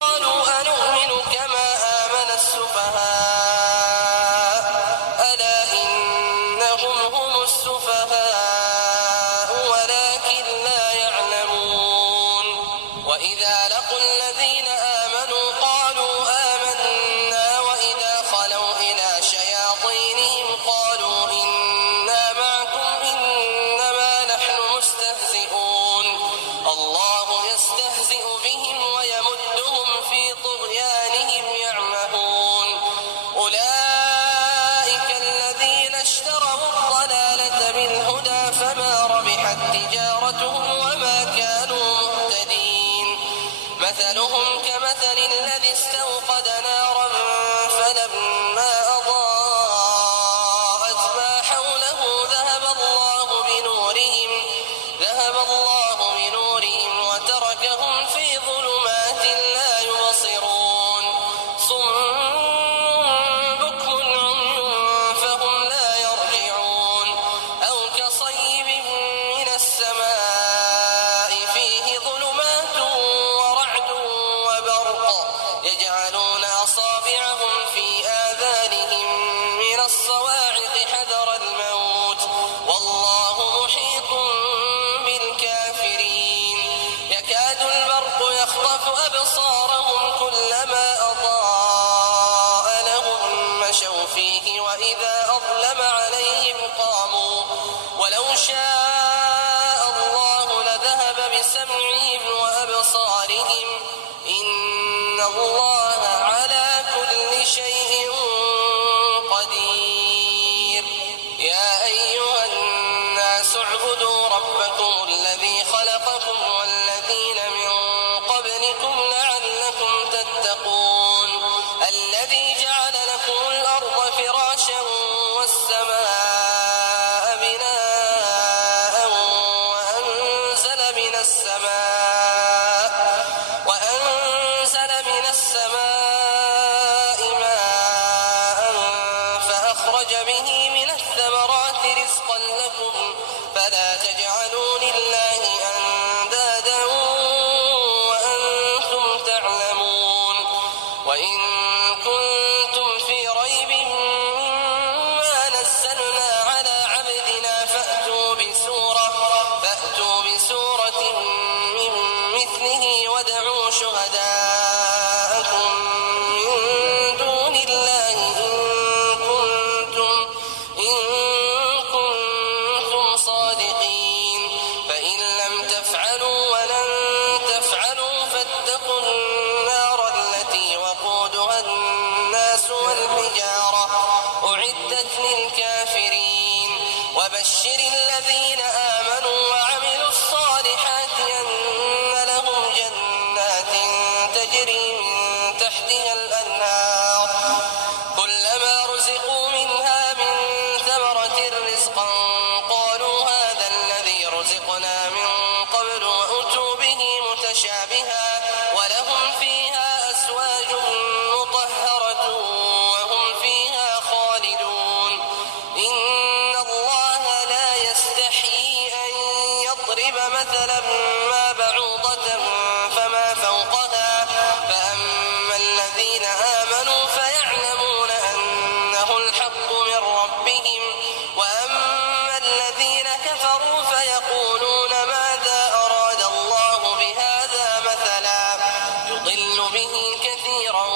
قالوا أنؤمن كما آمن السفهاء ألا إنهم هم السفهاء ولكن لا يعلمون وإذا لقوا الذين آمنوا قالوا آمنا وإذا خلوا إلى شياطينهم قالوا إنا معكم إنما نحن مستهزئون الله يستهزئ بهم ويمدهم في طغيانهم يعمهون أولئك الذين اشتروا الضلالة بالهدى فما ربحت تجارتهم وما كانوا مهتدين مثلهم كمثل الذي استوقد نارا فلما أضاءت ما حوله ذهب الله بنورهم وتركهم في ظلمات لا يبصرون صم بكم عمي فهم لا يرجعون أو كصيب من السماء فيه ظلمات ورعد وبرق يجعلون أصابعهم في آذانهم من الصواعق حذر الموت والله محيط بالكافرين يكاد البرق يخطف أبصارهم كلما أضاء لهم مشوا فيه وإذا أظلم عليهم قاموا ولو شاء الله لذهب بسمعهم وأبصارهم إن الله على كل شيء قدير يا أيها الناس اعبدوا ربكم الذي خلقكم والذين من قبلكم لعلكم تتقون الذي جعل لكم الأرض فراشا والسماء بناء وأنزل من السماء ماء فأخرج به من الثمرات رزقا لكم فلا تجعلوا لله أندادا وأنتم تعلمون وإن كنتم في ريب مما نزلنا على عبدنا فأتوا بسورة من مثله وادعوا شهداءكم من دون الله إن كنتم صادقين فإن لم تفعلوا ولن تفعلوا فاتقوا النار التي وقودها الناس والحجارة أعدت للكافرين وبشر الذين آمنوا وعملوا الصالحات أن لهم جنات تجري من تحتها الأنهار كلما رزقوا منها من ثمرة رزقا قالوا هذا الذي رزقنا من قبل وأتوا به متشابها ولهم فيها أزواج مطهرة وهم فيها خالدون إن الله لا يستحيي أن يضرب مثلا ما بعوضة فما فوقها فأما الذين آمنوا فيعلمون أنه الحق من ربهم وأما الذين كفروا فيقولون ماذا أراد الله بهذا مثلا يضل به كثيرا